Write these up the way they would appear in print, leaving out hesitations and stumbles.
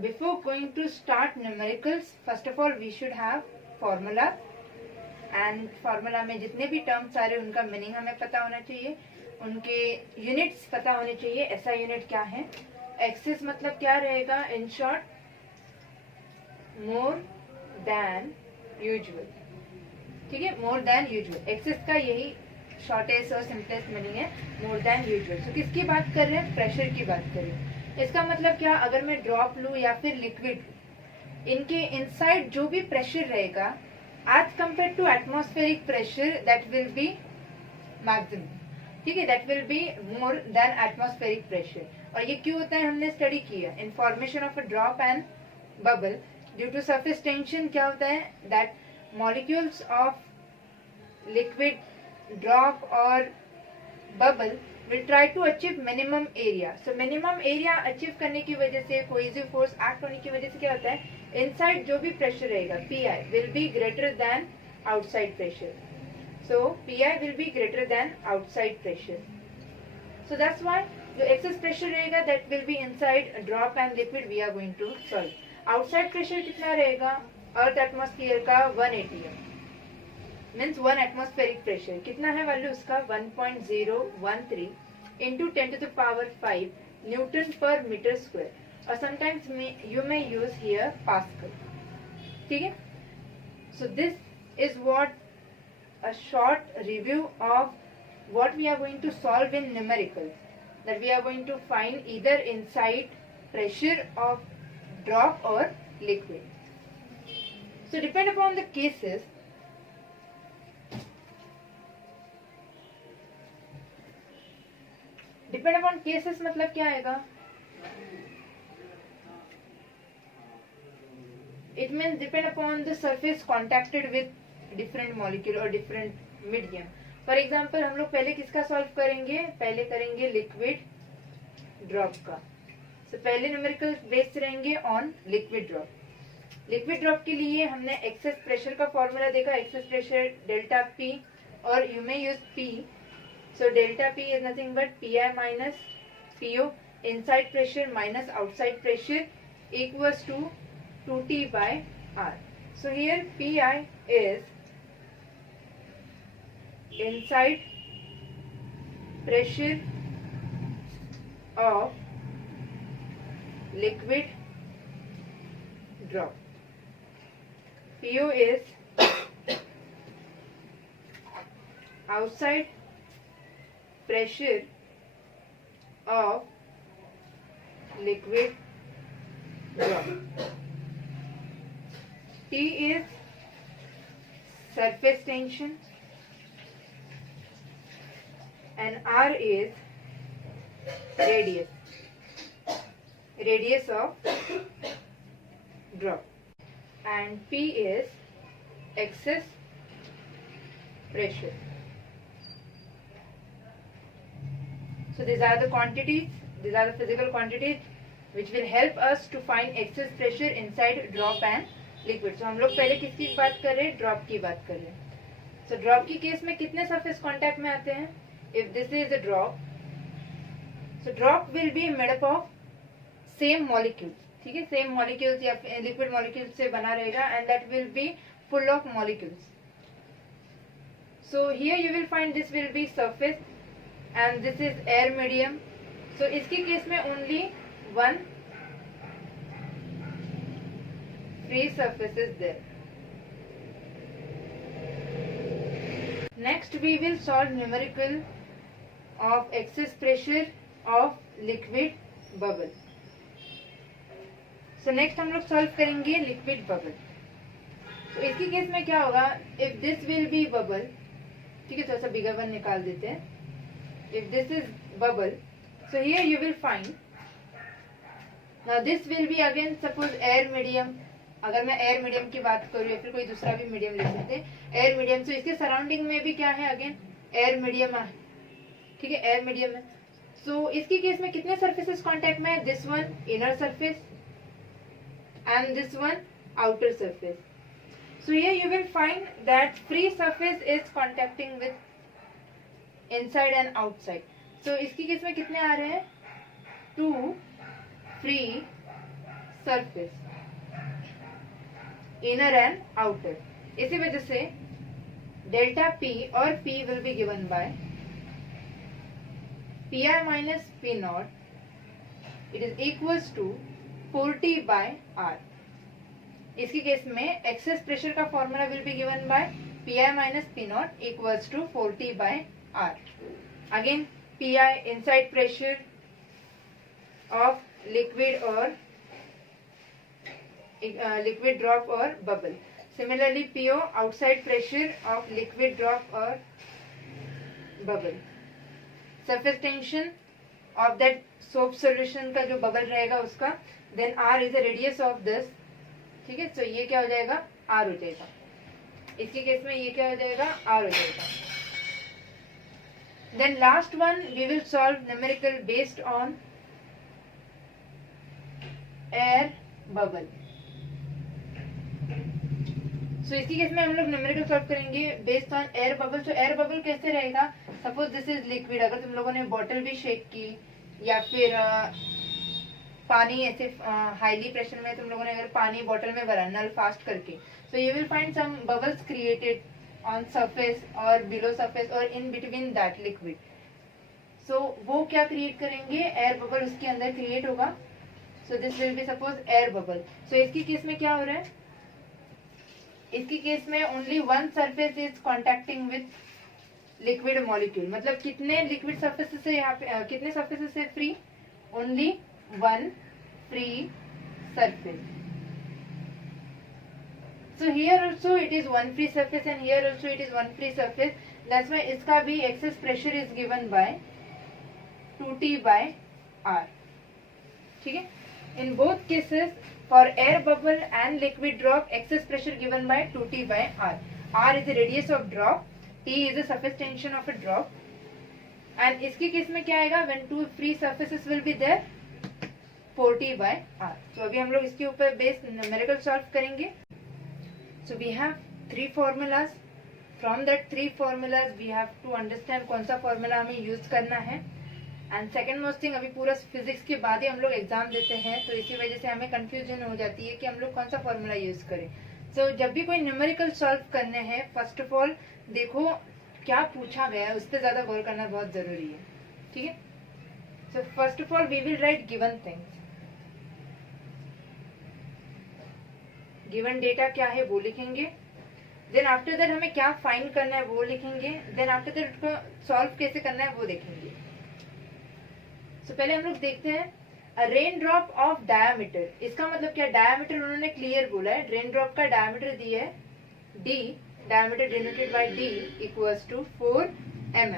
Before going to start numericals, first of all we should have formula, and formula में जितने भी terms आ रहे हैं उनका मीनिंग हमें पता होना चाहिए, उनके यूनिट्स पता होने चाहिए। ऐसा यूनिट क्या है, एक्सेस मतलब क्या रहेगा, in short more than usual. ठीक है, मोर देन यूजुअल, एक्सेस का यही शॉर्टेस्ट और सिंपलेस्ट मीनिंग है, मोर देन यूजुअल। तो किसकी बात कर रहे हैं, प्रेशर की बात कर रहे हैं। इसका मतलब क्या, अगर मैं ड्रॉप लूं या फिर लिक्विड, इनके इनसाइड जो भी प्रेशर रहेगा as compare to atmospheric pressure, that will be maximum. ठीक है, that will be more than atmospheric pressure. और ये क्यों होता है, हमने स्टडी किया। In formation of a drop and bubble due to surface tension क्या होता है, that molecules of liquid, drop और bubble will try to achieve minimum area. So minimum area achieve करने की वजह से, cohesive force act होने की वजह से क्या होता है, inside जो भी pressure रहेगा Pi will be greater than outside pressure. So Pi will be greater than outside pressure. So that's why जो excess pressure रहेगा that will be inside drop and liquid we are going to solve. Outside pressure कितना रहेगा, earth atmosphere का 1 atm means 1 atmospheric pressure कितना है value उसका, 1.013 into 10 to the power 5 newton per metre square, और sometimes you may use here pascal. ठीक है, so this is what a short review of what we are going to solve in numericals, that we are going to find either inside pressure of drop और liquid. So depend upon the cases, depend upon cases मतलब क्या आएगा, it means depend upon the surface contacted with different molecule और different medium. For example हम लोग पहले किसका solve करेंगे, पहले करेंगे लिक्विड ड्रॉप का। तो पहले न्यूमेरिकल बेस्ड रहेंगे on liquid drop. Liquid drop के लिए हमने एक्सेस प्रेशर का फॉर्मूला देखा, एक्सेस प्रेशर डेल्टा पी, और you may use P. So delta P is nothing but Pi minus Po, inside pressure minus outside pressure, equals to 2T by R. So here Pi is inside pressure of liquid drop. Po is outside pressure of liquid drop. T is surface tension and R is radius of drop, and P is excess pressure. So these are the quantities, these are the physical quantities which will help us to find excess pressure inside drop and liquid. So हम लोग पहले किसकी बात कर रहे हैं, drop की बात कर रहे हैं। So ड्रॉप की केस में कितने सरफेस कांटेक्ट में आते हैं, if this is a drop, so drop will be made up of same molecules. ठीक है, सेम मॉलिक्यूल्स या लिक्विड मॉलिक्यूल्स से बना रहेगा, and that will be full of molecules. So here you will find this will be surface and this is air medium. So इसके case में only one free surface is there. Next we will solve numerical of excess pressure of liquid bubble. So next हम लोग solve करेंगे liquid bubble. तो इसके case में क्या होगा, if this will be bubble, ठीक है, थोड़ा सा bigger one निकाल देते हैं। If this is bubble, so here you will find, now this will be again suppose air medium. अगर मैं एयर मीडियम की बात करूँ या फिर कोई दूसरा भी मीडियम ले सकते हैं, एयर मीडियम, तो इसके सराउंडिंग में भी क्या है, अगेन एयर मीडियम है। ठीक है, एयर मीडियम है। सो इसके केस में कितने सर्फेसेस कांटेक्ट में है, this one inner surface and this one outer surface. So here you will find that free surface is contacting with inside and outside. So इसकी केस में कितने आ रहे हैं, 2 free surface, inner and outer. इसी वजह से डेल्टा पी और P will be given by P I minus P not, it is equals to 4T by R. इसके केस में एक्सेस प्रेशर का formula will be given by P I minus P naught equals to 4T by आर। Again P I inside pressure of liquid और liquid drop or bubble. Similarly, PO outside pressure of liquid drop or bubble. Surface tension of that soap solution का जो bubble रहेगा उसका, then R is the radius of this. ठीक है, तो ये क्या हो जाएगा, R हो जाएगा। इसके केस में ये क्या हो जाएगा, R हो जाएगा। Then last one we will solve numerical based on air bubble. So, इसकी केस में हम लोग न्यूमेरिकल सॉल्व करेंगे बेस्ड ऑन एयर बबल। तो एयर बबल कैसे रहेगा, सपोज दिस इज लिक्विड, अगर तुम लोगों ने बॉटल भी शेक की या फिर पानी ऐसे हाईली प्रेशर में तुम लोगों ने अगर पानी बॉटल में भरा नल फास्ट करके, so you will find some bubbles created on surface और below surface और in between that liquid. So वो क्या क्रिएट करेंगे, एयर बबल उसके अंदर क्रिएट होगा। So this will be suppose air bubble. So इसकी केस में क्या हो रहा है, इसकी केस में only one surface is contacting with liquid molecule. मतलब कितने लिक्विड सरफेस से यहाँ पे कितने सरफेस से free, only one free surface. So here also it is one free surface and here also it is one free surface. That's why इसका भी excess pressure is given by 2T by आर। ठीक है, in both cases for air bubble and liquid drop, excess pressure given by 2T by R. R is the radius of drop, T is the surface tension of a drop. And इसके case में क्या आएगा, when two free surfaces will be there, 4T by R. So अभी हम लोग इसके ऊपर base numerical solve करेंगे। So we have three formulas. From that three formulas we have to understand कौन सा फॉर्मूला हमें यूज करना है। एंड सेकेंड मोस्ट थिंग, अभी पूरा फिजिक्स के बाद ही हम लोग एग्जाम देते हैं, तो इसी वजह से हमें कंफ्यूजन हो जाती है कि हम लोग कौन सा फॉर्मूला यूज करें। सो जब भी कोई न्यूमेरिकल सॉल्व करने हैं, फर्स्ट ऑफ ऑल देखो क्या पूछा गया है, उस पर ज्यादा गौर करना बहुत जरूरी है। ठीक है, so first of all we will write given things, given data क्या है वो लिखेंगे। देन आफ्टर दैट हमें क्या फाइंड करना है वो लिखेंगे। देन आफ्टर दैट उसको सॉल्व कैसे करना है वो देखेंगे। तो पहले हम लोग देखते हैं रेन ड्रॉप ऑफ डायामीटर। इसका मतलब क्या, डायामीटर उन्होंने क्लियर बोला है, रेन ड्रॉप का डायामीटर दिया है d, diameter denoted by d equals to 4 mm।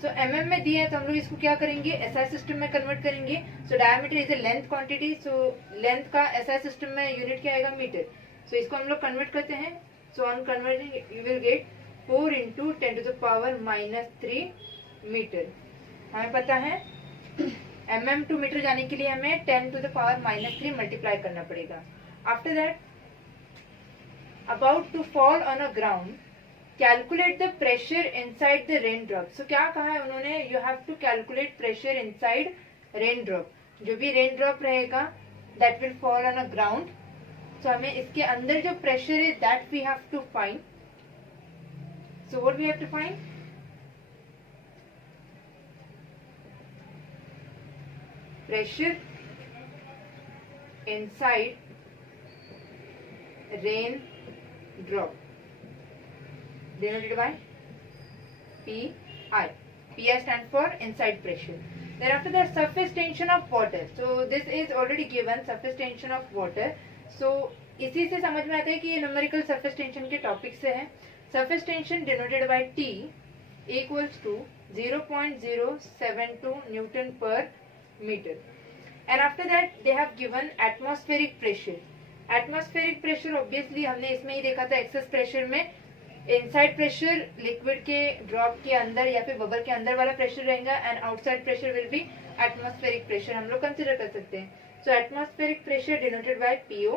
So mm में दिया है तो हम लोग इसको क्या करेंगे, SI सिस्टम में कन्वर्ट करेंगे। So diameter is a length quantity, so length का SI सिस्टम में यूनिट क्या आएगा, मीटर। सो इसको हम लोग कन्वर्ट करते हैं। So on converting you will get 4 into 10⁻³ metre. हमें पता है mm टू मीटर जाने के लिए हमें 10⁻³ मल्टीप्लाई करना पड़ेगा। After that about to fall on a ground, calculate the pressure inside the rain drop. So क्या कहा है उन्होंने, you have to calculate pressure inside rain drop. जो भी रेन ड्रॉप रहेगा that will fall on a ground, so हमें इसके अंदर जो प्रेशर है that we have to find. So what we have to find, pressure inside rain drop denoted by PI. PI stands for inside pressure. Then after that, surface tension of water. So this is already given, surface tension of water. So इसी से समझ में आता है कि ये numerical surface tension के topic से है। Surface tension denoted by T equals to 0.072 newton per meter. And after that they have given atmospheric pressure. Atmospheric pressure obviously हमने इसमें ही देखा था, एक्सेस प्रेशर में इनसाइड प्रेशर लिक्विड के ड्रॉप के अंदर या फिर बबल के अंदर वाला प्रेशर रहेगा, and outside pressure will be atmospheric pressure हम लोग कंसिडर कर सकते हैं। So atmospheric pressure denoted by PO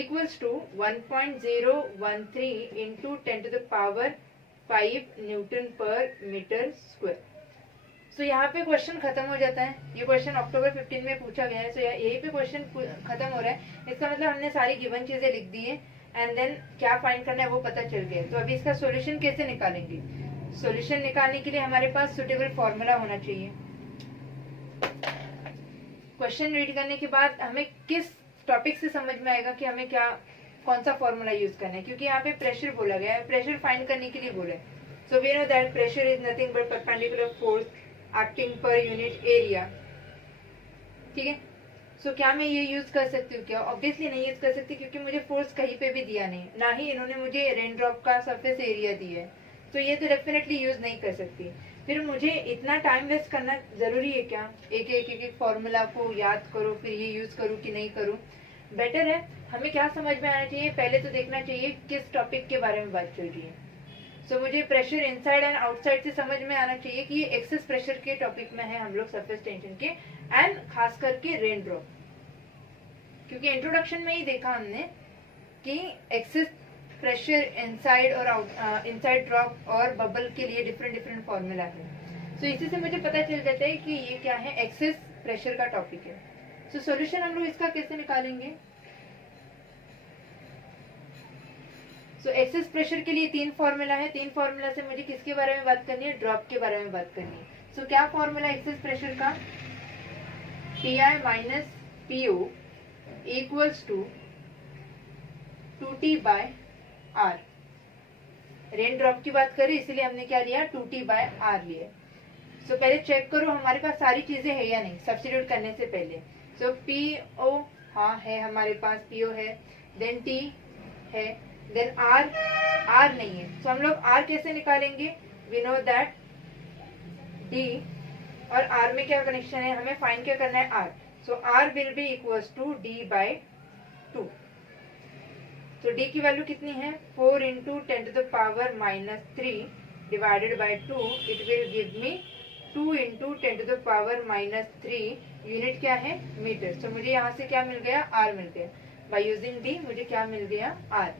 equals to 1.013 into 10⁵ newton per metre square. तो यहाँ पे क्वेश्चन खत्म हो जाता है। ये क्वेश्चन अक्टूबर 15 में पूछा गया है, तो यही पे क्वेश्चन खत्म हो रहा है। इसका मतलब हमने सारी गिवन चीजें लिख दी है एंड देन क्या फाइंड करना है वो पता चल गया। तो अभी इसका सॉल्यूशन कैसे निकालेंगे? सॉल्यूशन निकालने के लिए हमारे पास सुटेबल फॉर्मूला होना चाहिए। क्वेश्चन रीड करने के बाद हमें किस टॉपिक से समझ में आएगा कि हमें क्या कौन सा फॉर्मूला यूज करना है, क्योंकि यहाँ पे प्रेशर बोला गया है, प्रेशर फाइंड करने के लिए बोला है। So we know that pressure is nothing but perpendicular force acting per unit area. ठीक है, सो क्या मैं ये यूज कर सकती हूँ? क्या ऑब्वियसली नहीं यूज कर सकती, क्योंकि मुझे फोर्स कहीं पे भी दिया नहीं, ना ही इन्होंने मुझे रेन ड्रॉप का सरफेस एरिया दिया है, तो ये तो डेफिनेटली यूज नहीं कर सकती। फिर मुझे इतना टाइम वेस्ट करना जरूरी है क्या? एक एक फॉर्मूला को याद करो फिर ये यूज करूँ कि नहीं करूँ? बेटर है हमें क्या समझ में आना चाहिए, पहले तो देखना चाहिए किस टॉपिक के बारे में बात चल रही है। सो मुझे प्रेशर इनसाइड एंड आउटसाइड से समझ में आना चाहिए कि ये एक्सेस प्रेशर के टॉपिक में है हम लोग, सरफेस टेंशन के एंड खास करके रेन ड्रॉप, क्योंकि इंट्रोडक्शन में ही देखा हमने कि एक्सेस प्रेशर इनसाइड और आउट इनसाइड ड्रॉप और बबल के लिए डिफरेंट डिफरेंट फॉर्मूला है। सो इसी से मुझे पता चल जाता है कि ये क्या है, एक्सेस प्रेशर का टॉपिक है। सो सॉल्यूशन हम लोग इसका कैसे निकालेंगे? सो एक्सेस प्रेशर के लिए 3 फॉर्मूला है। 3 फॉर्मूला से मुझे किसके बारे में बात करनी है? ड्रॉप के बारे में बात करनी है। सो क्या फॉर्मूला एक्सेस प्रेशर का? Pi minus PO equals to 2T by R। Rain drop की बात करें इसलिए हमने क्या लिया? 2T बाय R लिया। सो पहले चेक करो हमारे पास सारी चीजें है या नहीं, सब्स्टिट्यूट करने से पहले। सो PO हाँ है हमारे पास, PO है, देन T है, देन R नहीं है। सो हम लोग R कैसे निकालेंगे? वी नो दैट D और R में क्या कनेक्शन है, हमें फाइंड क्या करना है? R। So R will be equals to D by 2। तो D की वैल्यू कितनी है? 4 into 10 to the power minus 3 divided by 2, it will give me 2 into 10 to the power minus 3। Unit क्या है? मीटर। तो मुझे यहाँ से क्या मिल गया? R मिल गया। बाय यूजिंग D मुझे क्या मिल गया? R।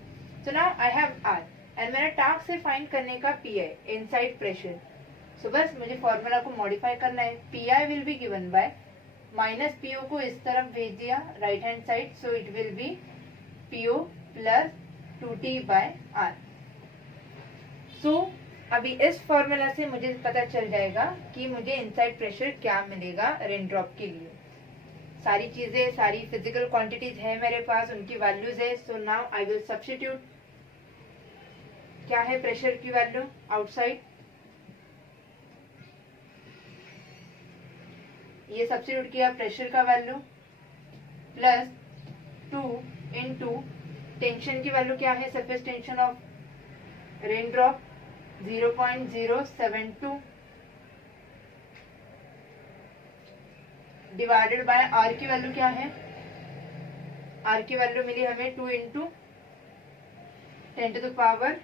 So now I have R and मेरा टास्क है फाइंड करने का PI, इनसाइड प्रेशर। सो बस मुझे फॉर्मूला को मॉडिफाई करना है। PI will be given by minus PO को इस तरफ भेज दिया right hand side, so it will be PO plus 2T by R। So अभी इस फॉर्मूला से मुझे पता चल जाएगा कि मुझे इनसाइड प्रेशर क्या मिलेगा रेन ड्रॉप के लिए। सारी चीजें, सारी फिजिकल क्वांटिटीज है मेरे पास, उनकी वैल्यूज है। So now I will substitute. क्या है प्रेशर की वैल्यू आउटसाइड? ये सब्स्टिट्यूट किया प्रेशर का वैल्यू प्लस 2 इंटू टेंशन की वैल्यू क्या है? Surface tension of rain drop 0.072 divided by R की वैल्यू क्या है? आर की वैल्यू मिली हमें 2 into 10 to the power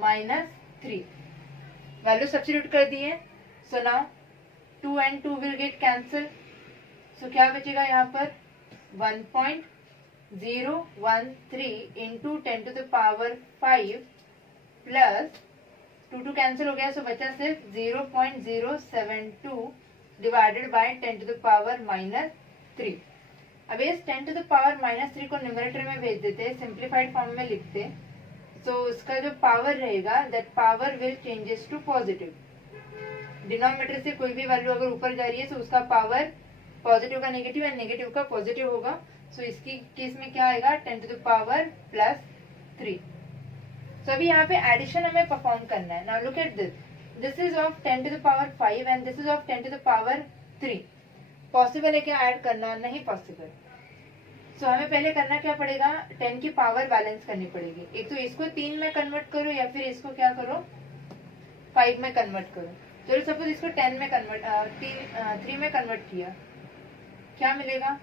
minus 3। Value substitute कर दी है। So now 2 and 2 will get cancel. So क्या बचेगा यहाँ पर? 1.013 into 10 to the power 5 plus 2 cancel हो गया, सो बचा सिर्फ 0.072 divided by 10 to the power minus 3। अब इस 10 टू द पावर माइनस 3 को न्यूमरेटर में भेज देते हैं, सिंप्लीफाइड फॉर्म में लिखते हैं। सो उसका जो पावर रहेगा that power will changes to positive. Denominator से कोई भी वैल्यू अगर ऊपर जा रही है तो उसका पावर पॉजिटिव का नेगेटिव एंड नेगेटिव का पॉजिटिव होगा। सो इसकी केस में क्या आएगा? 10 to the power plus 3। So अभी यहाँ पे एडिशन हमें परफॉर्म करना है। Now look at this, this is of 10 to the power 5 and this is of 10 to the power 3। Possible है क्या ऐड करना? नहीं पॉसिबल। सो हमें पहले करना क्या पड़ेगा? 10 की पावर बैलेंस करनी पड़ेगी। एक तो इसको 3 में कन्वर्ट करो या फिर इसको क्या करो 5 में कन्वर्ट करो। चलो सपोज इसको 10 में कन्वर्ट 3 में कन्वर्ट किया, क्या मिलेगा?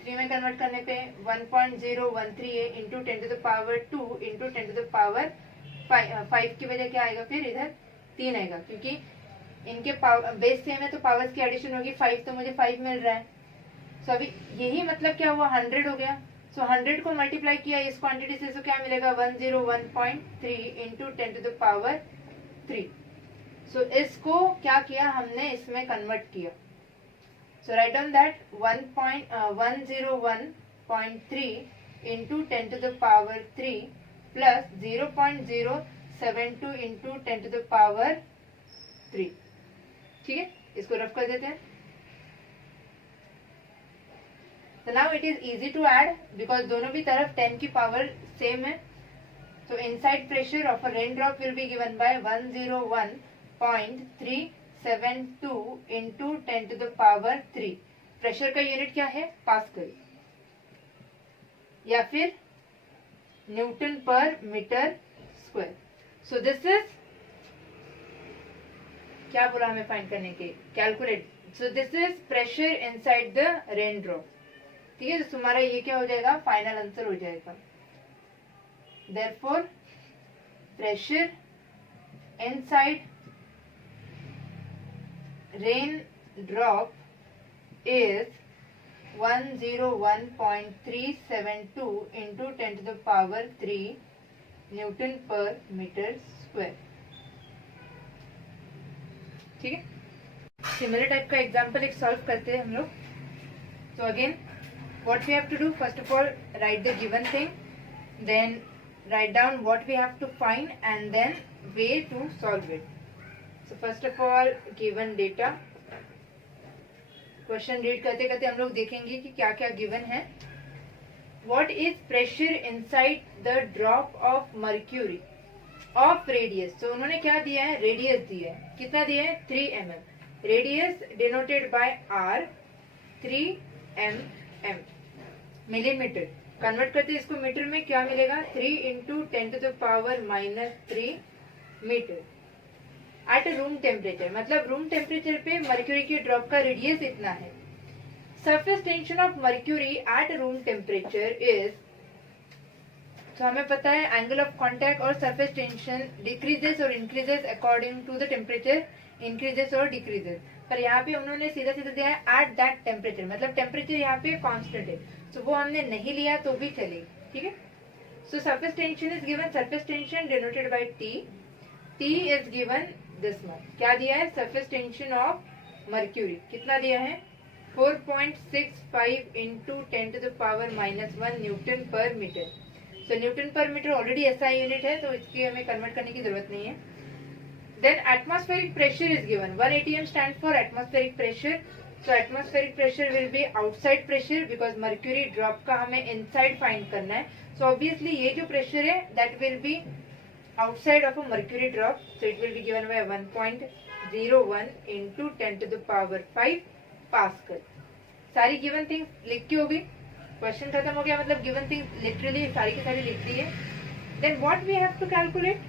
3 में कन्वर्ट करने पे 1.013 है into 10 to the power 2 into 10 to the power 5 की वजह क्या आएगा? फिर इधर 3 आएगा, क्योंकि इनके बेस सेम है तो पावर्स की एडिशन होगी। 5 तो मुझे 5 मिल रहा है। सो अभी यही मतलब क्या हुआ? 100 हो गया। सो 100 को मल्टीप्लाई किया इस क्वांटिटी से, तो क्या मिलेगा? 101.3 into 10 to the power 3। So इसको क्या किया हमने, इसमें कन्वर्ट किया. So write on that 101.3 into 10 to the power 3 plus 0.072 into 10 to the power 3. ठीक है, इसको रफ कर देते हैं. So now it is easy to add because दोनों भी तरफ 10 की पावर सेम है. So inside pressure of a raindrop will be given by 101.372 into 10 to the power 3. Pressure का यूनिट क्या है, पास्कल या फिर newton per metre square. So this is, क्या बोला हमें फाइंड करने के, calculate. So this is pressure inside the raindrop. ठीक है, तो तुम्हारा ये क्या हो जाएगा, फाइनल आंसर हो जाएगा. Therefore, pressure inside raindrop is 101.372 into 10 to the power 3 Newton per meter square. ठीक है, सिमिलर टाइप का एग्जाम्पल एक सॉल्व करते हैं हम लोग. तो again what we have to do, first of all write the given thing, then write down what we have to find and then way to solve it. So first of all given data, question read करते करते हम लोग देखेंगे कि क्या क्या given है. What is pressure inside the drop of mercury of radius. तो उन्होंने क्या दिया है, रेडियस दिया है. कितना दिया है, 3 mm. Radius denoted by r, 3 mm millimetre. Convert करते इसको मीटर में, क्या मिलेगा, 3 into 10 to the power -3 metre at room temperature. मतलब रूम टेम्परेचर पे मर्क्यूरी के ड्रॉप का रेडियस इतना है. Surface tension of mercury at room temperature is, तो हमें पता है एंगल ऑफ कांटेक्ट और सरफेस टेंशन डिक्रीजेस और increases according to the temperature, increases और डिक्रीजेस. पर यहाँ पे उन्होंने सीधा सीधा दिया है एट दैट टेम्परेचर, मतलब टेम्परेचर यहाँ पे कांस्टेंट है. तो वो हमने नहीं लिया तो भी चलेगी. ठीक है, सो surface tension is given, surface tension denoted by T. T is given this much. क्या दिया है, सरफेस टेंशन ऑफ मर्क्यूरी कितना दिया है, 4.65 into 10 to the power -1 newton per metre. So newton per metre already SI unit है, तो इसकी हमें कन्वर्ट करने की जरूरत नहीं है. Then atmospheric pressure is given, 1 atm stand for atmospheric pressure. So atmospheric pressure will be outside pressure because mercury drop का हमें inside find करना है. So obviously ये जो pressure है that will be outside of a mercury drop. So it will be given by 1.01 into 10 to the power 5 Pascal. सारी given things लिख के होगी, क्वेश्चन खत्म हो गया. मतलब given things literally सारी की सारी लिख दी है. Then what we have to calculate,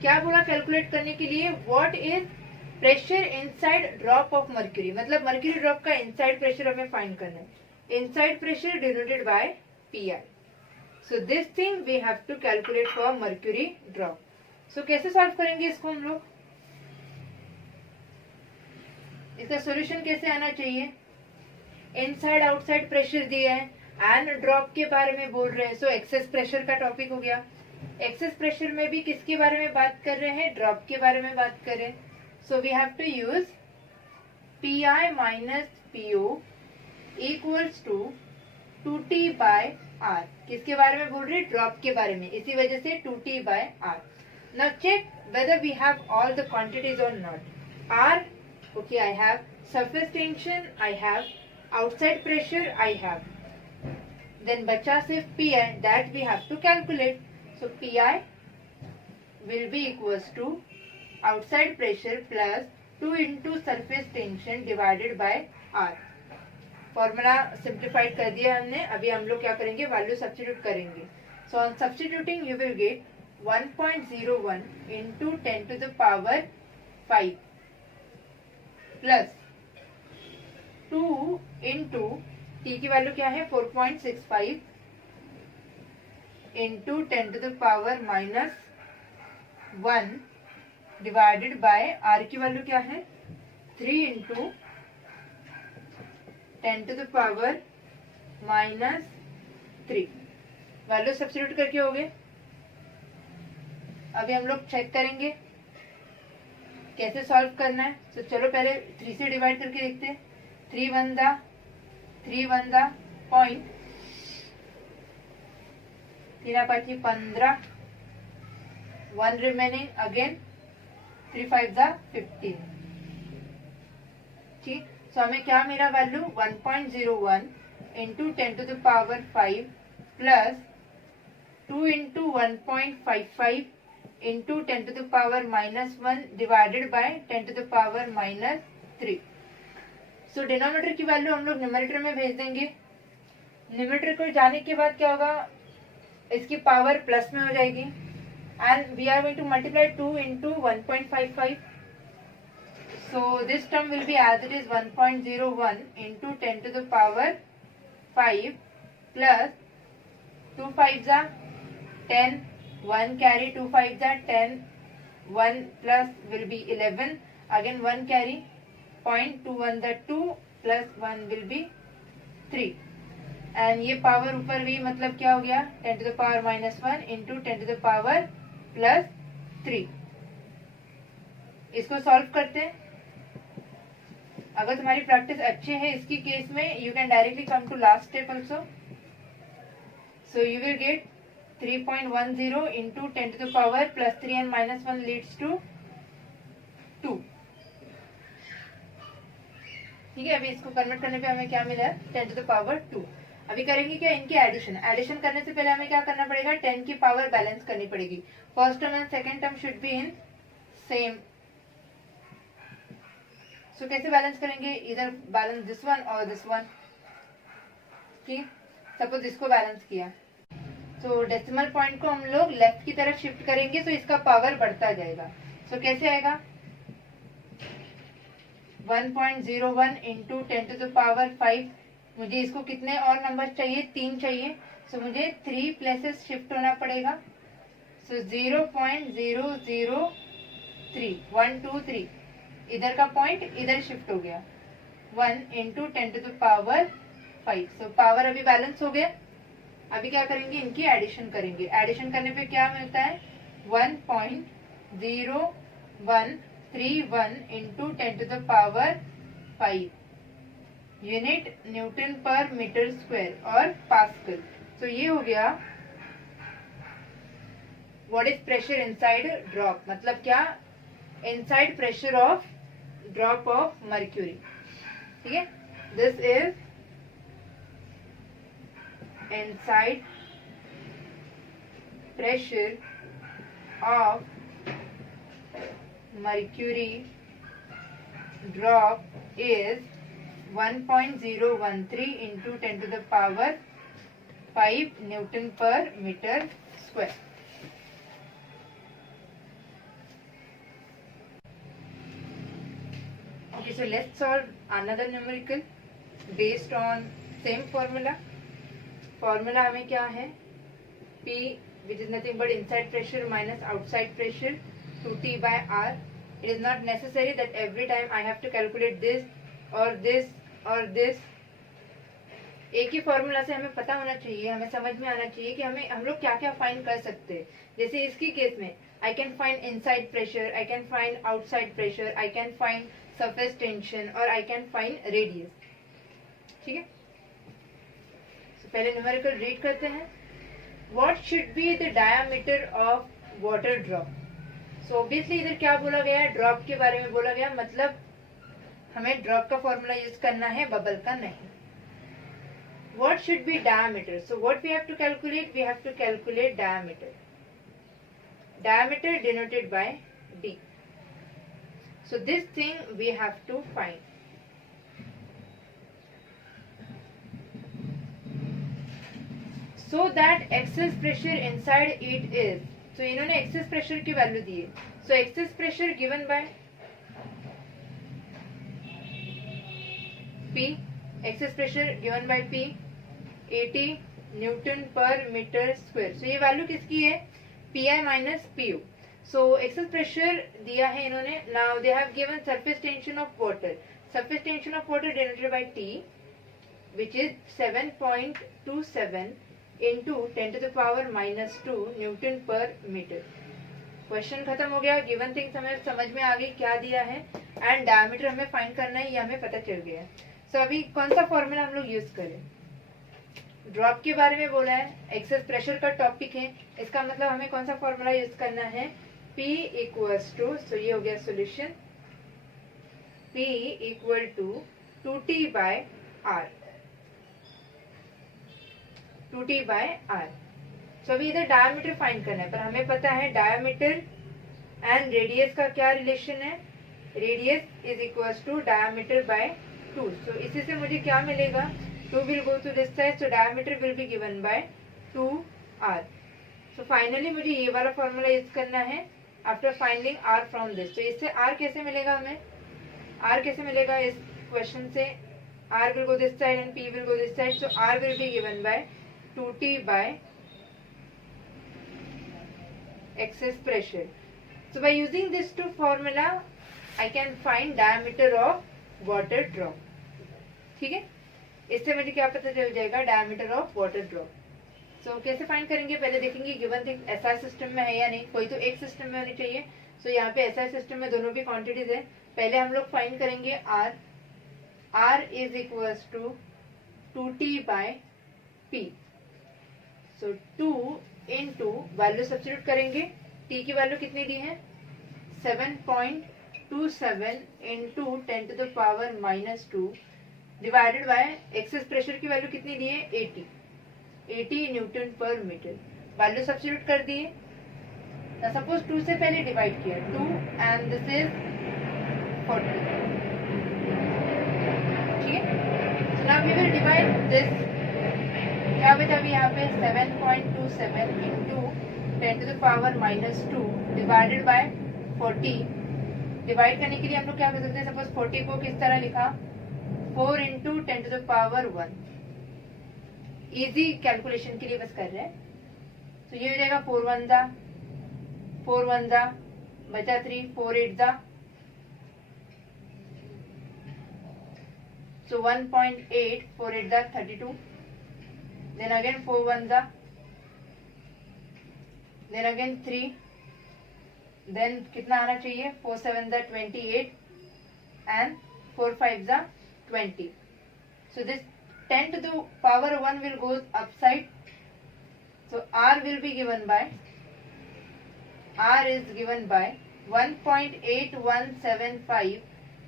क्या बोला कैलकुलेट करने के लिए, what is pressure inside drop of mercury. मतलब मर्क्यूरी ड्रॉप का इनसाइड प्रेशर हमें फाइंड करना है. Inside pressure denoted by PI. So this thing we have to calculate for mercury drop. So कैसे सॉल्व करेंगे इसको हम लोग, इसका सॉल्यूशन कैसे आना चाहिए. इनसाइड आउटसाइड प्रेशर दिया है एंड ड्रॉप के बारे में बोल रहे हैं. सो एक्सेस प्रेशर का टॉपिक हो गया. एक्सेस प्रेशर में भी किसके बारे में बात कर रहे हैं, ड्रॉप के बारे में बात कर रहे हैं. So we have to use PI minus PO equals to 2T by R. किसके बारे में बोल रहे हैं, ड्रॉप के बारे में, इसी वजह से 2T by R. Now check whether we have all the quantities or not. R, okay, I have surface tension, I have outside pressure, I have. Then बचा सिर्फ PI, that we have to calculate. So PI will be equals to outside pressure plus 2 into surface tension divided by R. Formula simplified कर दिया हमने. अभी हम लोग क्या करेंगे, वैल्यू सब्स्टिट्यूट करेंगे. So on substituting you will get 1.01 into 10 to the power 5 plus 2 into T की वैल्यू क्या है, 4.65 into 10 to the power -1 divided by R की वैल्यू क्या है, 3 into 10 to the power -3. Value substitute करके हो गए. अभी हम लोग चेक करेंगे कैसे सॉल्व करना है? तो चलो पहले 3 से डिवाइड करके देखते हैं। 3 1 दा पॉइंट, 3 5 15, 1 रिमेनिंग, अगेन 3 5 15। ठीक, सो हमें क्या मेरा value 1.01 into 10 to the power 5 plus 2 into 1.55 into 10 to the power -1 divided by 10 to the power -3। So denominator की वैल्यू हम लोग न्यूमरेटर में भेज देंगे। न्यूमरेटर को जाने के बाद क्या होगा, इसकी पावर प्लस में हो जाएगी and we are going to multiply 2 into 1.55। So this term will be as it is 1.01 into 10 to the power 5 plus 2 5s are 10, 1 carry, 2 5s are 10, 1 plus will be 11, again 1 carry, 0.21 the 2 plus 1 will be 3 and ये power ऊपर भी मतलब क्या हो गया 10 to the power -1 into 10 to the power plus 3। इसको solve करते हैं। अगर तुम्हारी प्रैक्टिस अच्छे है इसकी केस में, you can directly come to last step also. So you will get 3.10 into 10 to the power plus 3 and -1 leads to 2। ठीक है, अभी इसको कन्वर्ट करने पे हमें क्या मिला 10 टू द पावर 2। अभी करेंगे क्या, इनकी एडिशन। एडिशन करने से पहले हमें क्या करना पड़ेगा, 10 की पावर बैलेंस करनी पड़ेगी। First term and second term should be in same. So कैसे बैलेंस करेंगे, इधर बैलेंस दिस वन और दिस वन। ठीक, सपोज इसको बैलेंस किया तो डेसिमल पॉइंट को हम लोग लेफ्ट की तरफ शिफ्ट करेंगे तो इसका पावर बढ़ता जाएगा। सो कैसे आएगा 1.01 इंटू 10 टू द पावर 5। मुझे इसको कितने और नंबर चाहिए, 3 चाहिए। सो मुझे 3 प्लेसेस शिफ्ट होना पड़ेगा। सो 0.003 1 2 3 इधर का पॉइंट इधर शिफ्ट हो गया 1 into 10 to the power 5। So power अभी बैलेंस हो गया। अभी क्या करेंगे, इनकी एडिशन करेंगे। एडिशन करने पे क्या मिलता है 1.0131 into 10 to the power 5 unit newton per metre square और पास्कल। तो ये हो गया what is pressure inside drop, मतलब क्या inside pressure of drop of mercury. ठीक है, this is inside pressure of mercury drop is 1.013 into 10 to the power 5 Newton per meter square. Okay, so let's solve another numerical based on same formula. Formula हमें क्या है, P which is nothing but inside pressure minus outside pressure 2T by R. It is not necessary that every time I have to calculate this or this और this. एक ही formula से हमें पता होना चाहिए, हमें समझ में आना चाहिए कि हम लोग क्या क्या फाइंड कर सकते हैं। जैसे इसकी केस में I can find inside pressure, I can find outside pressure, I can find surface tension और आई कैन फाइंड रेडियस। ठीक है, तो पहले न्यूमेरिकल रीड करते हैं। What should be the diameter of water drop. So obviously इधर क्या बोला गया है, ड्रॉप के बारे में बोला गया, मतलब हमें ड्रॉप का फॉर्मूला यूज करना है, बबल का नहीं। What should be diameter? So what we have to calculate? We have to calculate diameter. Diameter denoted by D. So this thing we have to find. So that excess pressure inside it is. So इन्होंने excess pressure की value दी है. So excess pressure given by P, excess pressure given by P 80 Newton per metre square. सो ये value किसकी है, Pi minus Pu। सो excess pressure दिया है इन्होंने। Now they have given surface tension of water. Surface tension of water denoted by T which is 7.27 into 10 to the power -2 newton per metre. Question खत्म हो गया, given things हमें समझ में आ गई क्या दिया है, एंड डायमीटर हमें फाइंड करना है ये हमें पता चल गया। सो अभी कौन सा फॉर्मूला हम लोग यूज करें? ड्रॉप के बारे में बोला है, एक्सेस प्रेशर का टॉपिक है, इसका मतलब हमें कौन सा फॉर्मूला यूज करना है? P इक्वल्स टू, सो ये हो गया solution, P equal to 2T by R, 2T by R। So अभी इधर डायमीटर फाइंड करना है, पर हमें पता है डायमीटर एंड रेडियस का क्या रिलेशन है? Radius is equals to diameter by 2। So इसी से मुझे क्या मिलेगा? 2 will go to this side, so diameter will be given by 2R. So finally मुझे ये वाला फॉर्मूला यूज करना है after finding R from this। तो इससे R कैसे मिलेगा हमें? R कैसे मिलेगा इस क्वेश्चन से? R will go this side and P will go this side, so R will be given by 2T by excess pressure. So by using this two formula, I can find diameter of water drop. ठीक है, इससे मुझे क्या पता चल जाएगा? Diameter of water drop. So कैसे find करेंगे? पहले देखेंगे गिवन थिंग एसआई सिस्टम में है या नहीं, कोई तो एक सिस्टम में होनी चाहिए। सो यहाँ पे एसआई सिस्टम में दोनों भी क्वांटिटीज है। पहले हम लोग फाइंड करेंगे R is equals to 2T by P। So 2 into value substitute करेंगे, T की वैल्यू कितनी दी है? 7.27 into 10 to the power -2 divided by excess pressure की वैल्यू कितनी दी है? 80 Newton per metre. Value substitute कर दिए। सपोज 2 से पहले डिवाइड किया, 2 एंड दिस इज 40। ठीक है, so now we will divide this. क्या बचा अभी यहाँ पे? 7.27 into 10 to the power -2 divided by 40। Divide करने के लिए हम लोग क्या कर सकते हैं? सपोज 40 को किस तरह लिखा? 4 into 10 to the power 1। Easy calculation के लिए बस कर रहे हैं। तो ये हो जाएगा 4 1 जा बचा 3, 4 8 जा, सो 1.8, 4 8 जा 32, देन अगेन 4 1 जा, देन अगेन 3, देन कितना आना चाहिए? 4 7 जा 28 एंड 4 5 जा 20. So this 10 to the power 1 will go upside. So R will be given by, R is given by 1.8175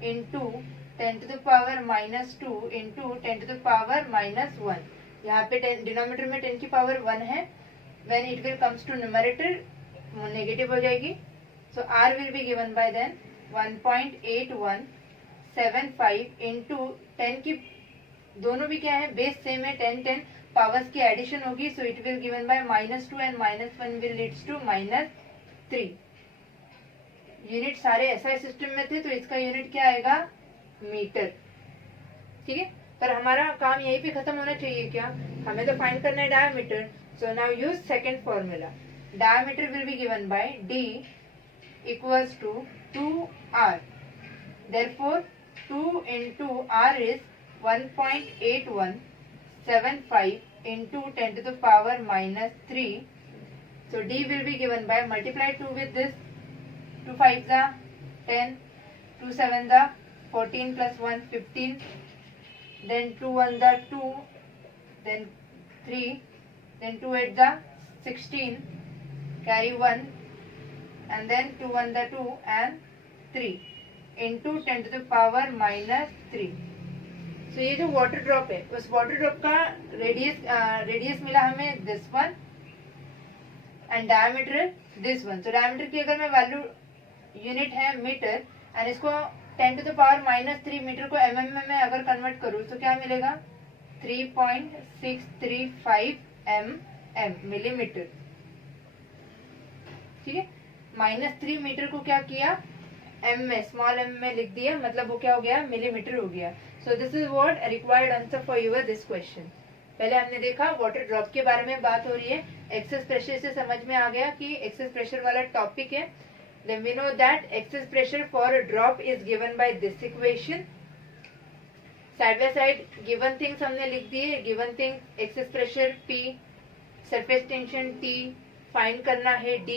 into 10 to the power -2 into 10 to the power -1. यहाँ पे denominator में 10 की power 1 है, when it will comes to numerator negative हो जाएगी। So R will be given by then 1.8175 into 10 की, दोनों भी क्या है? बेस सेम है, 10 10 पावर्स की एडिशन होगी। So it will given by -2 and -1 will leads to -3। Unit सारे एसआई सिस्टम में थे, तो इसका यूनिट क्या आएगा? मीटर। ठीक है, पर हमारा काम यहीं पे खत्म होना चाहिए क्या? हमें तो फाइंड करना है diameter. So now use second formula. Diameter will be given by D equals to 2R। Therefore 2 into R is 1.8175 into 10 to the power -3. So D will be given by, multiply 2 with this, 2 5 जा 10, 2 7 जा 14 plus 1 15, then 2 1 जा 2, then 3, then 2 8 जा 16, carry 1, and then 2 1 जा 2 and 3 into 10 to the power -3। सो ये जो water drop है, उस water drop का रेडियस मिला हमें this one and diameter this one. तो डायमीटर की अगर मैं वैल्यू, यूनिट है मीटर, एंड इसको 10 टू द पावर -3 मीटर को mm में मैं अगर कन्वर्ट करूँ तो क्या मिलेगा? 3.635 mm मिलीमीटर। ठीक है, -3 मीटर को क्या किया? m में, स्मॉल m में लिख दिया, मतलब वो क्या हो गया? मिलीमीटर हो गया। So this is what required answer for your this question. पहले हमने देखा वाटर ड्रॉप के बारे में बात हो रही है, एक्सेस प्रेशर से समझ में आ गया कि एक्सेस प्रेशर वाला टॉपिक है। Then we know that excess pressure for a drop is given by this equation. Side by side given things हमने लिख दिए। Given thing excess pressure P, surface tension T, find करना है D,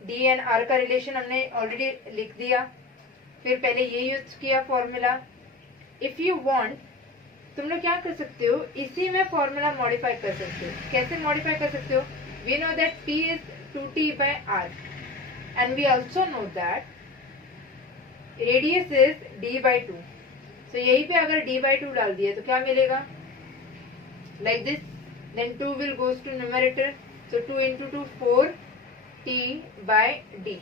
D and R का रिलेशन हमने already लिख दिया, फिर पहले ये यूज किया फॉर्मूला। इफ यू वांट तुम लोग क्या कर सकते हो, इसी में फॉर्मूला मॉडिफाई कर सकते हो। कैसे मॉडिफाई कर सकते हो? We know that P is 2T by R and we also know that radius is D by 2। तो यहीं पे अगर D by 2 डाल दिया तो क्या मिलेगा? Like this, then 2 will goes to numerator, so 2 into 2 4T by D।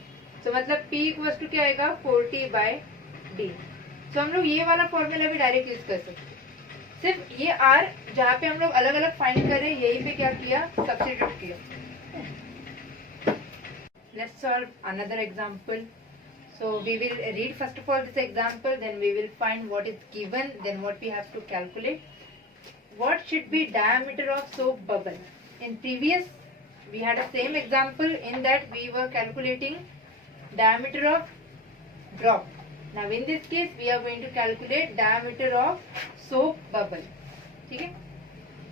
तो मतलब P इक्वल्स टू क्या आएगा? 4T by D। तो हम लोग ये वाला फॉर्मूला भी डायरेक्ट यूज कर सकते हैं। सिर्फ ये आर जहाँ पे हम लोग अलग अलग फाइंड करें, यही पे क्या किया? सब्स्टिट्यूट किया। Let's solve another example. So we will read first of all this example, then we will find what is given, then what we have to calculate. What should be diameter of soap bubble? In previous we had a same example, in that we were calculating diameter of drop. Now in this case we are going to calculate diameter of soap bubble. ठीक है?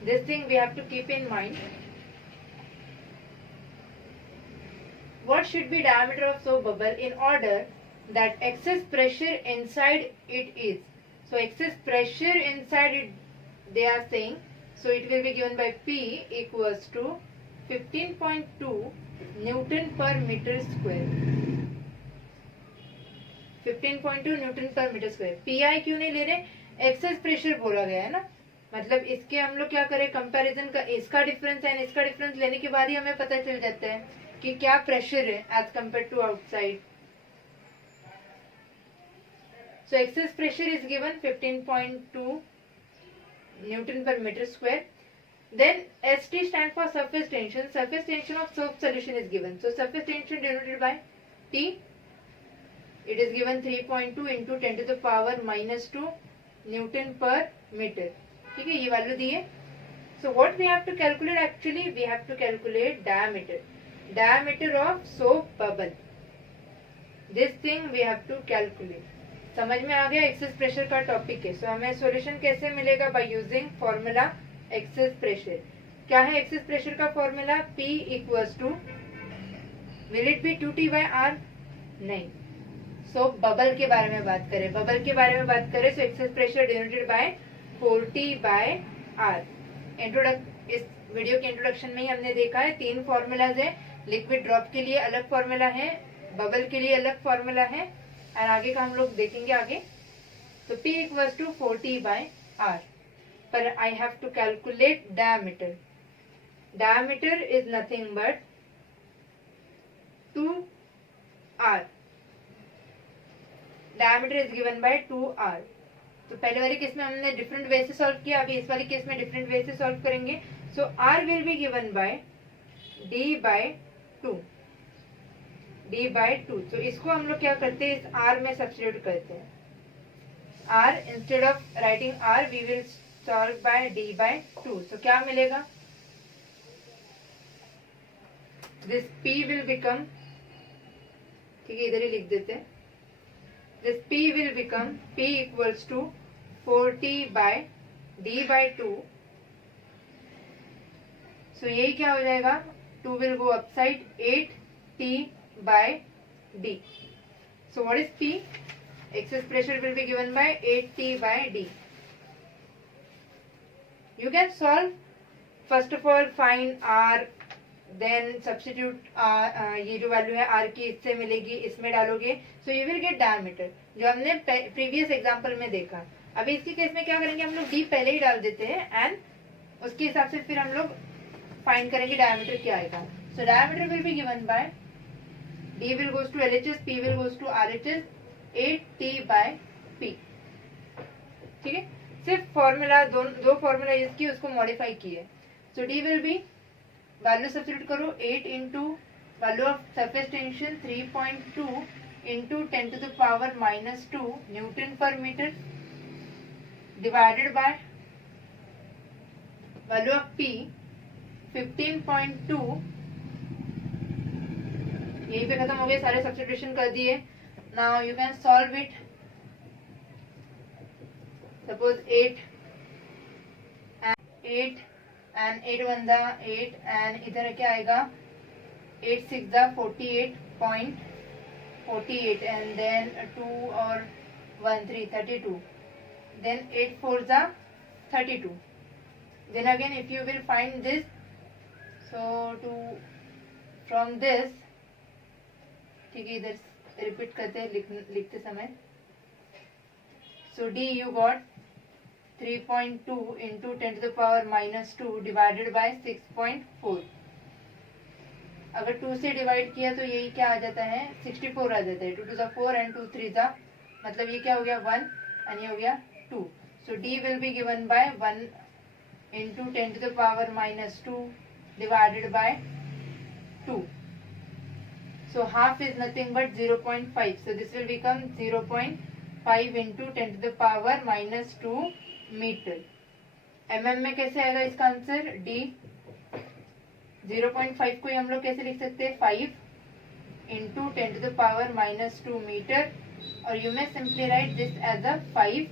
This thing we have to keep in mind. What should be diameter of soap bubble in order that excess pressure inside it is? So excess pressure inside it, they are saying, so it will be given by P equals to 15.2 Newton per meter square. 15.2 newton per metre square. PI क्यों नहीं ले रहे? Excess pressure बोला गया है ना, मतलब इसके हम लोग क्या करें, कंपैरिजन का, इसका डिफरेंस एंड इसका डिफरेंस लेने के बाद ही हमें पता चल जाता है कि क्या प्रेशर है as compare to outside. So excess pressure is given 15.2 newton per metre square. Then ST stand for surface tension. Surface tension of soap solution is given, so surface tension denoted by T, it is given 3.2 into 10 to the power minus 2 Newton per meter। ठीक है, ये value दी है। So what we have to calculate, actually we have to calculate diameter of soap bubble। This thing we have to calculate। समझ में आ गया? Access pressure का topic है। सो हमें सॉल्यूशन कैसे मिलेगा? By using formula excess pressure. क्या है एक्सेस प्रेशर का formula? P equals to, will it be 2T by R? नहीं। सो बबल के बारे में बात करें, बबल के बारे में बात करें, so excess pressure denoted by 4T by R। इस वीडियो के इंट्रोडक्शन में ही हमने देखा है 3 फॉर्मूलाज है। लिक्विड ड्रॉप के लिए अलग फॉर्मूला है, बबल के लिए अलग फॉर्मूला है, और आगे का हम लोग देखेंगे आगे। तो P equals to 4T by R, पर I have to calculate diameter. Diameter is nothing but 2R। Diameter is given by 2R। तो पहले वाले केस में हमने डिफरेंट वे से सॉल्व किया, अभी इस वाले केस में डिफरेंट वे से सॉल्व करेंगे। सो R will be given by D by 2। D by 2, तो इसको हम लोग क्या करते हैं, इस R में सब्स्टिट्यूट करते हैं। R instead of writing R we will solve by D by 2। तो क्या मिलेगा? दिस P विल बिकम, ठीक है इधर ही लिख देते हैं, this P will become P equals to 4T by D by 2। so यही क्या हो जाएगा? 2 will go upside, 8T by D। so what is P? Excess pressure will be given by 8T by D। you can solve, first of all find R, then substitute ये जो value है R की इससे मिलेगी, इसमें डालोगे, सो you will gate diameter, जो हमने प्रीवियस एग्जांपल में देखा। अभी इसके केस में क्या करेंगे, हम लोग D पहले ही डाल देते हैं एंड उसके हिसाब से फिर हम लोग फाइंड करेंगे डायमीटर क्या आएगा। So diameter will be given by D will goes to LHS, P will goes to RHS, 8T by P। ठीक है, सिर्फ फॉर्मूला दो फॉर्मूला यूज किए, उसको मॉडिफाई किए। So D will be, value substitute करो, 8 into value of surface tension 3.2 into 10 to the power minus 2 newton per metre divided by value of P 15.2। यहीं पे खत्म हो गए, सारे सब्स्टिट्यूशन कर दिए। Now you can solve it. Suppose 8 and 8 1 8 and इधर क्या आएगा, 8 6 48 0.48 and then 2 or 1 3 32, then 8 4s are 32. Then again if you will find this, so to from this, ठीक है, इधर रिपीट करते हैं लिखते समय. So D you got 3.2 into 10 to the power minus 2 divided by 6.4. अगर 2 से डिवाइड किया तो यही क्या आ जाता है, 64 आ जाता है. 2 to the 4 and 2 3 जा, मतलब ये क्या हो गया 1 and ये हो गया 2. So D will be given by 1 into 10 to the power minus 2 divided by 2. So half is nothing but 0.5. So this will become 0.5 into 10 to the power minus 2 metre. mm में कैसे आएगा इसका आंसर, D. 0.5 को हम लोग कैसे लिख सकते हैं, 5 into 10 to the power minus 2 metre, और you may simply write this as a 5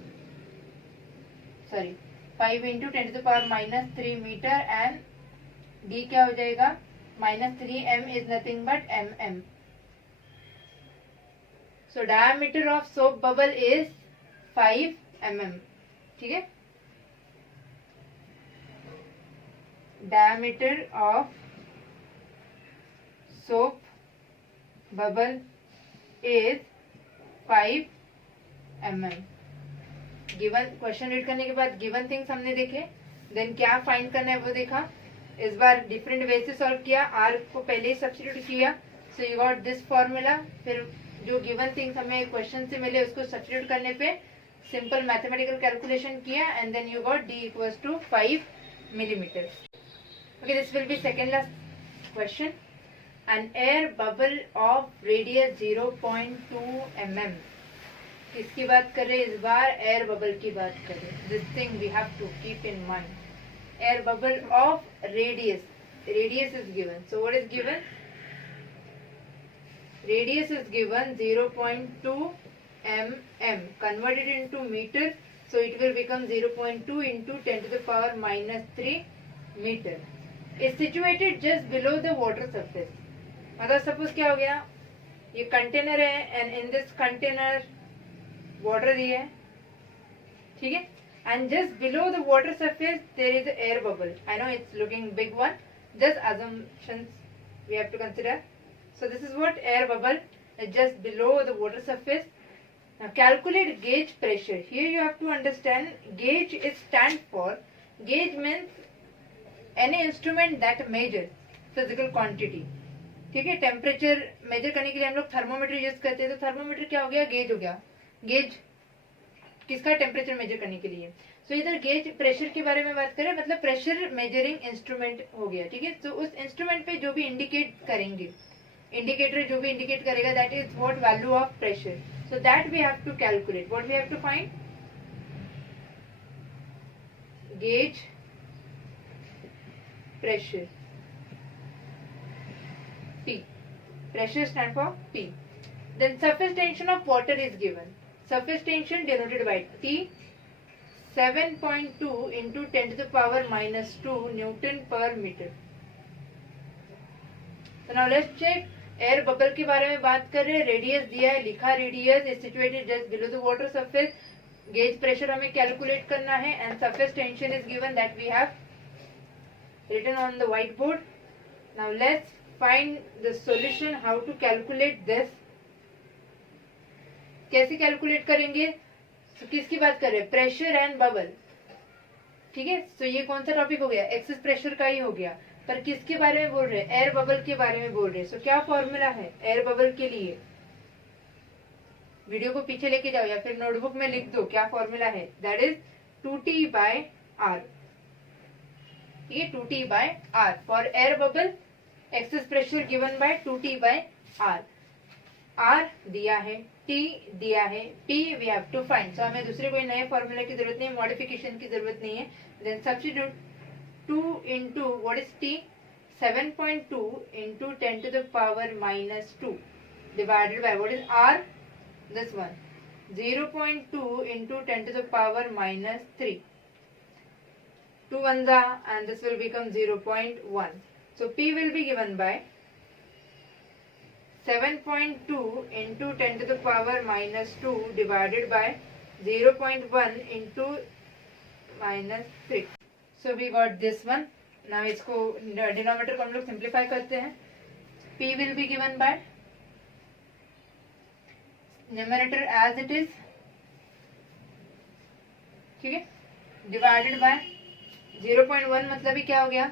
into 10 to the power minus 3 metre and D क्या हो जाएगा, minus 3m is nothing but mm. So diameter of soap bubble is 5 mm. ठीक है, diameter of soap bubble is 5 mm. Given question read करने के बाद given things हमने देखे, देन क्या फाइंड करना है वो देखा. इस बार डिफरेंट वे से सॉल्व किया, आर को पहले ही सब्स्टिट्यूट किया, so you got this formula. फिर जो गिवन थिंग्स हमें क्वेश्चन से मिले उसको सब्स्टिट्यूट करने पे सिंपल मैथमेटिकल कैलकुलेशन किया and then you got D equals to 5 millimeters. Okay, this will be second last question. An air bubble of radius 0.2 mm. किसकी बात कर रहे हैं इस बार, एयर बबल की बात कर रहे हैं. This thing we have to keep in mind. Air bubble of radius, radius is given. So what is given, radius is given 0.2 mm. Converted into meter, so it will become 0.2 into 10 to the power minus 3 meter. Is situated just below the water surface. मतलब suppose क्या हो गया, ये container है and in this container water दिया है, ठीक है, and just below the water surface there is an air bubble. I know it's looking big one, just assumptions we have to consider. So this is what air bubble is just below the water surface. Now calculate gauge pressure. Here you have to understand gauge is stand for, gauge means any instrument that measures physical quantity. ठीक है, temperature measure करने के लिए हम लोग thermometer use करते हैं, तो थर्मोमीटर क्या हो गया, गेज हो गया. गेज किसका, टेम्परेचर मेजर करने के लिए. सो इधर गेज प्रेशर के बारे में बात करें, मतलब प्रेशर मेजरिंग इंस्ट्रूमेंट हो गया. ठीक है, तो उस इंस्ट्रूमेंट पे जो भी इंडिकेट करेंगे, इंडिकेटर जो भी इंडिकेट करेगा, that is what value of pressure. So that we have to calculate. What we have to find, gauge pressure, P. Pressure stand for P. Then surface tension of water is given. Surface tension denoted by T. 7.2 into 10 to the power minus 2 Newton per meter. So now let's check. Air bubble के बारे में बात कर रहे हैं, radius दिया है, लिखा radius is situated just below the water surface. Gauge pressure हमें कैलकुलेट करना है and surface tension is given that we have written on the whiteboard. Now let's find the solution, how to calculate this. कैसे calculate करेंगे, तो किसकी बात कर रहे हैं, प्रेशर एंड बबल. ठीक है, तो ये कौन सा टॉपिक हो गया, एक्सेस प्रेशर का ही हो गया, पर किसके बारे में बोल रहे हैं, एयर बबल के बारे में बोल रहे हैं. सो क्या फॉर्मूला है एयर बबल के लिए, वीडियो को पीछे लेके जाओ या फिर नोटबुक में लिख दो क्या फॉर्मूला है. That is 2T/R. ये 2T/R for air bubble. Excess pressure given by 2T/R. R दिया है, T दिया है, P we have to find. So हमें दूसरे कोई नए फॉर्मूला की जरूरत नहीं है, मॉडिफिकेशन की जरूरत नहीं है. Then substitute 2 into what is T, 7.2 into 10 to the power minus 2 divided by what is R, this one, 0.2 into 10 to the power minus 3. 2 ones are, and this will become 0.1. So P will be given by 7.2 into 10 to the power minus 2 divided by 0.1 into minus 3. So we got this one. Now इसको denominator को हम लोग simplify करते हैं. P will be given by numerator as it is, ठीक है, divided by 0.1 मतलब ही क्या हो गया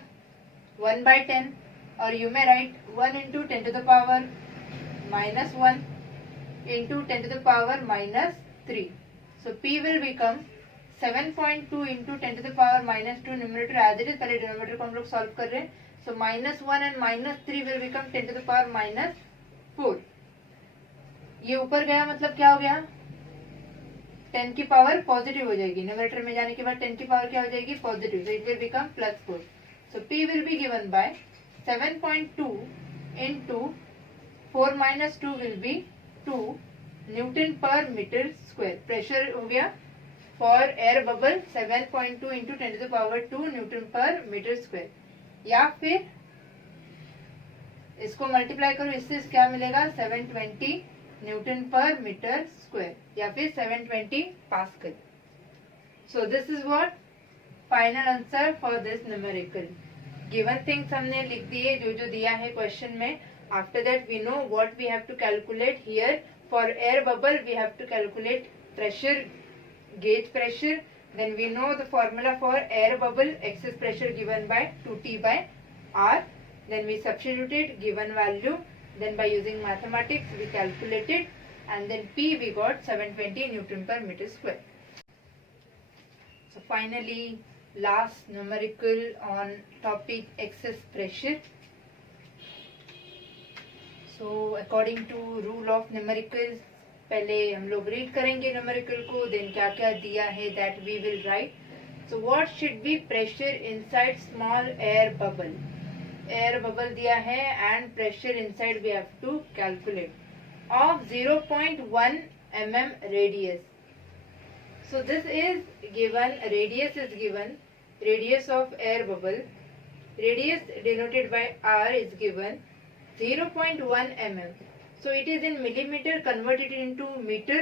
1/10, और यू में right 1 into 10 to the power minus 1 into 10 to the power minus 3. So P will become 7.2 into 10 to the power minus 2 numerator as it is. पहले denominator को हम लोग सॉल्व कर रहे हैं. So minus 1 and minus 3 will become 10 to the power minus 4. ये ऊपर गया मतलब क्या हो गया 10 की पावर पॉजिटिव हो जाएगी. न्यूमरेटर में जाने के बाद 10 की पावर क्या हो जाएगी positive. So it will become +4. So P will be given by 7.2 into 4 minus 2 will be 2 newton per metre square. Pressure हो गया for air bubble 7.2 into 10 to the power 2 newton per metre square. या फिर इसको multiply करो, इससे क्या मिलेगा 720 Newton per metre square या फिर 720 pascal. So this is what final answer for this numerical. Given things हमने लिख दिए जो जो दिया है क्वेश्चन में. After that we know what we have to calculate here. For air bubble we have to calculate pressure, gauge pressure. Then we know the formula for air bubble, excess pressure given by 2T by R. Then we substituted given value. Then by using mathematics we calculated, and then P we got 720 Newton per meter square. So finally last numerical on topic excess pressure. So according to rule of numericals, पहले हम लोग read करेंगे numerical को, then क्या क्या दिया है that we will write. So what should be pressure inside small air bubble. एयर बबल दिया है and pressure inside we have to calculate of 0.1 mm radius. So this is given, radius is given, radius of air bubble, radius denoted by r is given 0.1 mm. So it is in millimeter converted into meter.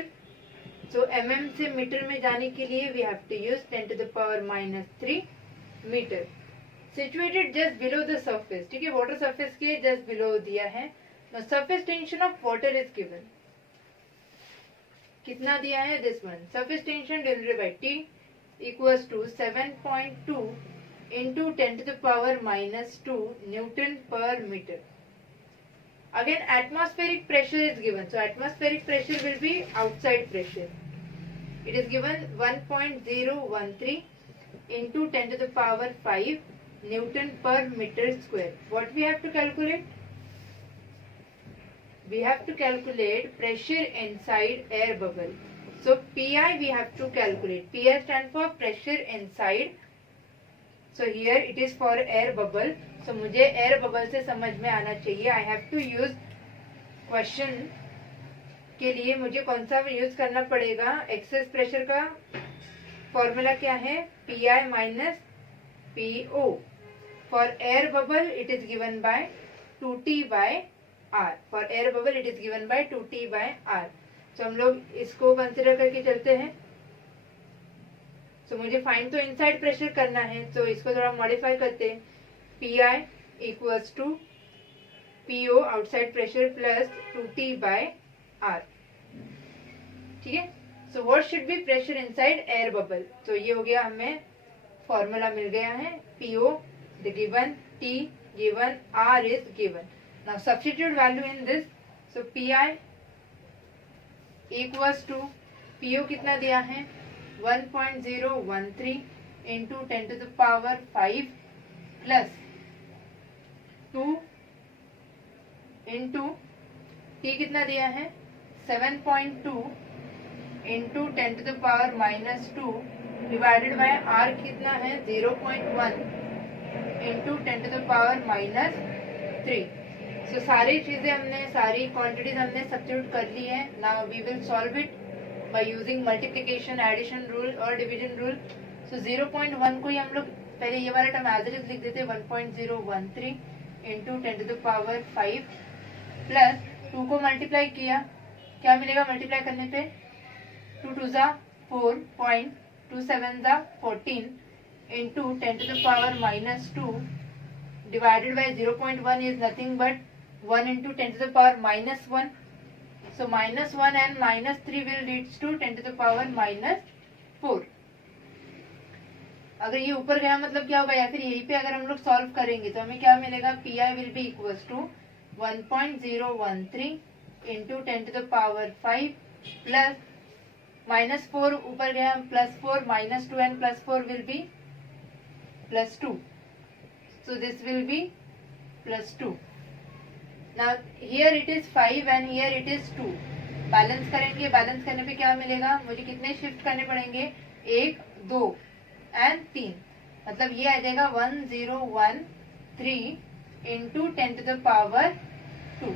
So mm से metre में जाने के लिए we have to use 10 to the power minus 3 meter. Situated just below the surface. ठीक है, water surface के just below दिया है. Now surface tension of water is given. कितना दिया है this one. Surface tension denoted by T equals to 7.2 into 10 to the power minus 2 Newton per meter. Again atmospheric pressure is given. So atmospheric pressure will be outside pressure. It is given 1.013 into 10 to the power 5 Newton per meter square. What we have to calculate? We have to calculate pressure inside air bubble. So PI we have to calculate. PI stands for pressure inside. So here it is for air bubble. So मुझे air bubble से समझ में आना चाहिए. I have to use question के लिए मुझे कौन सा यूज करना पड़ेगा. एक्सेस प्रेशर का फॉर्मूला क्या है P I minus P O. For air bubble it is given by 2T by R. For air bubble it is given by 2T by R. तो हम लोग इसको कंसिडर करके चलते हैं. तो मुझे फाइंड तो इनसाइड प्रेशर करना है, तो इसको थोड़ा मॉडिफाई करते हैं. PI equals to PO outside pressure plus 2T by R. ठीक है. So what should be pressure inside air bubble? तो ये हो गया, हमें फॉर्मूला मिल गया है. PO the given, T given, R is given. Now substitute value in this. So PI equals to PO कितना दिया है 1.013 into 10 to the power 5 plus 2 into T कितना दिया है 7.2 into 10 to the power minus 2 divided by R कितना है 0.1 into 10 to the power minus 3. So सारी चीजें हमने, सारी क्वांटिटीज हमने सब्स्टिट्यूट कर ली है. Now we will solve it by using multiplication, addition rule और डिवीजन रूल. सो 0.1 को ही हम लोग पहले ये वाला टर्म एज इट इज लिख देते 1.013 into 10 to the power 5 plus 2 को मल्टीप्लाई किया, क्या मिलेगा मल्टीप्लाई करने पे? 2 2 जा 4 पॉइंट, 2 7 जा 14 into 10 to the power -2 divided by 0.1 is nothing but 1 into 10 to the power -1. So -1 and -3 will leads to 10 to the power -4. अगर ये ऊपर गया मतलब क्या होगा, या फिर यहीं पे अगर हम लोग सॉल्व करेंगे तो हमें क्या मिलेगा? PI will be equals to 1.013 into 10 to the power 5 plus -4 ऊपर गया +4 -2 and +4 will be +2. So this will be +2. Now here it is 5 and here it is 2. Balance करेंगे, बैलेंस करने पे क्या मिलेगा? मुझे कितने शिफ्ट करने पड़ेंगे? 1 2 and 3, मतलब ये आ जाएगा 1013 इंटू 10 to the power 2.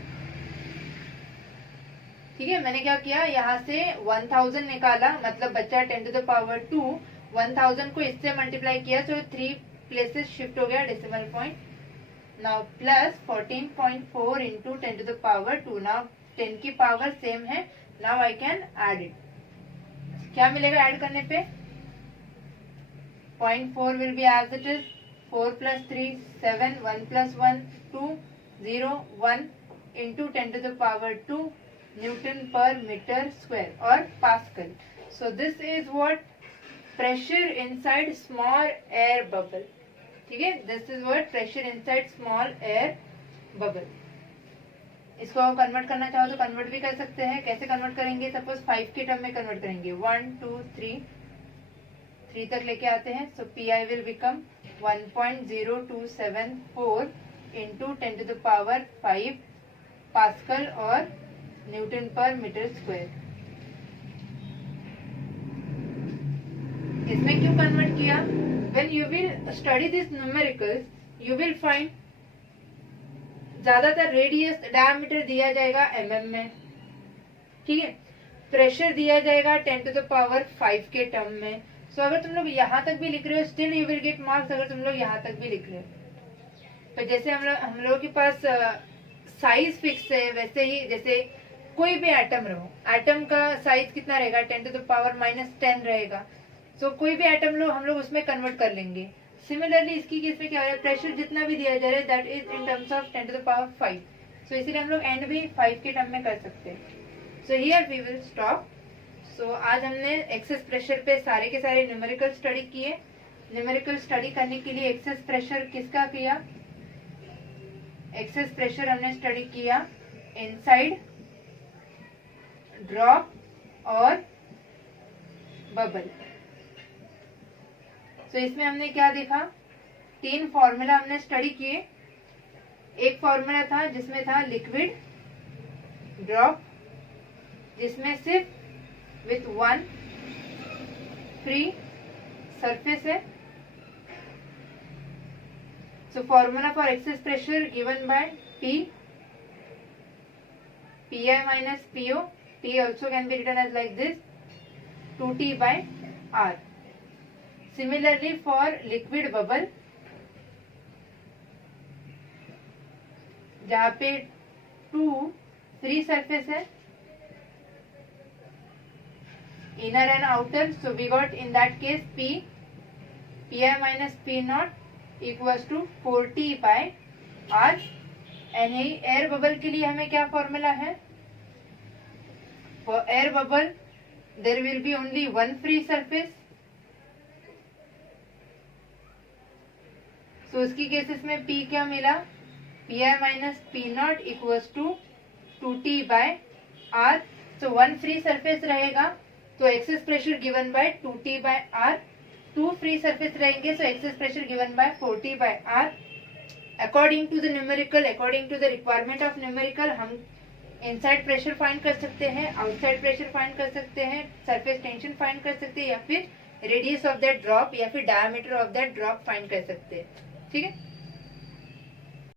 ठीक है, मैंने क्या किया, यहाँ से 1000 निकाला, मतलब बच्चा 10 to the power 2. 1000 को इससे मल्टीप्लाई किया तो 3 प्लेसेस शिफ्ट हो गया decimal point. Now plus 14.4 into 10 to the power 2. Now 10 की पावर सेम है. Now I can add it. क्या मिलेगा ऐड करने पे? 0.4 will be as it is. 4 plus 3 7, 1 plus 1 2, 0 1 into 10 to the power 2 Newton per meter square or Pascal. So this is what pressure inside small air bubble. ठीक है, this is what pressure inside small air bubble. इसको convert करना चाहो तो convert भी कर सकते हैं. कैसे कन्वर्ट करेंगे? सपोज 5 के टर्म में कन्वर्ट करेंगे. 1 2 3 तक लेके आते हैं. सो PI will become 1.0274 into 10 to the power 5 pascal और न्यूटन पर मीटर स्क्वायर. इसमें क्यों कन्वर्ट किया? When you will study this numericals, you will find ज्यादातर रेडियस डायमीटर दिया जाएगा mm में. ठीक है, प्रेशर दिया जाएगा 10 to the power 5 के टर्म में. सो अगर तुम लोग यहाँ तक भी लिख रहे हो still you will get marks. अगर तुम लोग यहाँ तक भी लिख रहे हो तो जैसे हम लोगों के पास साइज फिक्स है, वैसे ही जैसे कोई भी एटम रहो, एटम का साइज कितना रहेगा? 10 to the power -10 रहेगा. सो कोई भी एटम लो हम लोग उसमें कन्वर्ट कर लेंगे. सिमिलरली इसकी केस में क्या हो रहा है? प्रेशर जितना भी दिया जा रहा है that is in terms of 10 to the power 5. सो इसीलिए हम लोग एंड भी 5 के टर्म में कर सकते हैं. So here we will stop. So आज हमने एक्सेस प्रेशर पे सारे के सारे न्यूमेरिकल स्टडी किए. न्यूमेरिकल स्टडी करने के लिए एक्सेस प्रेशर किसका किया? एक्सेस प्रेशर हमने स्टडी किया इनसाइड, ड्रॉप और बबल. सो इसमें हमने क्या देखा? 3 फॉर्मूला हमने स्टडी किए. एक फॉर्मूला था जिसमें था लिक्विड ड्रॉप, जिसमें सिर्फ with 1 free surface है. So formula for excess pressure given by P, PI minus PO. P also can be written as like this, 2T by R. Similarly for liquid bubble, जहाँ पे 2 free surface है, inner and outer. So we got in that case PI minus P naught equals to 4T by R. and यही air bubble के लिए हमें क्या formula है? For air bubble there will be only one free surface. So उसकी cases में P क्या मिला? PI minus P naught equals to 2T by R. So one free surface रहेगा तो excess pressure given by 2T by R. 2 free surface रहेंगे so excess pressure given by 4T by R. According to the numerical, according to the requirement of numerical हम inside pressure find कर सकते हैं, outside pressure find कर सकते हैं, surface tension find कर सकते हैं, या फिर रेडियस ऑफ दैट ड्रॉप या फिर diameter of that drop find कर सकते हैं. ठीक है.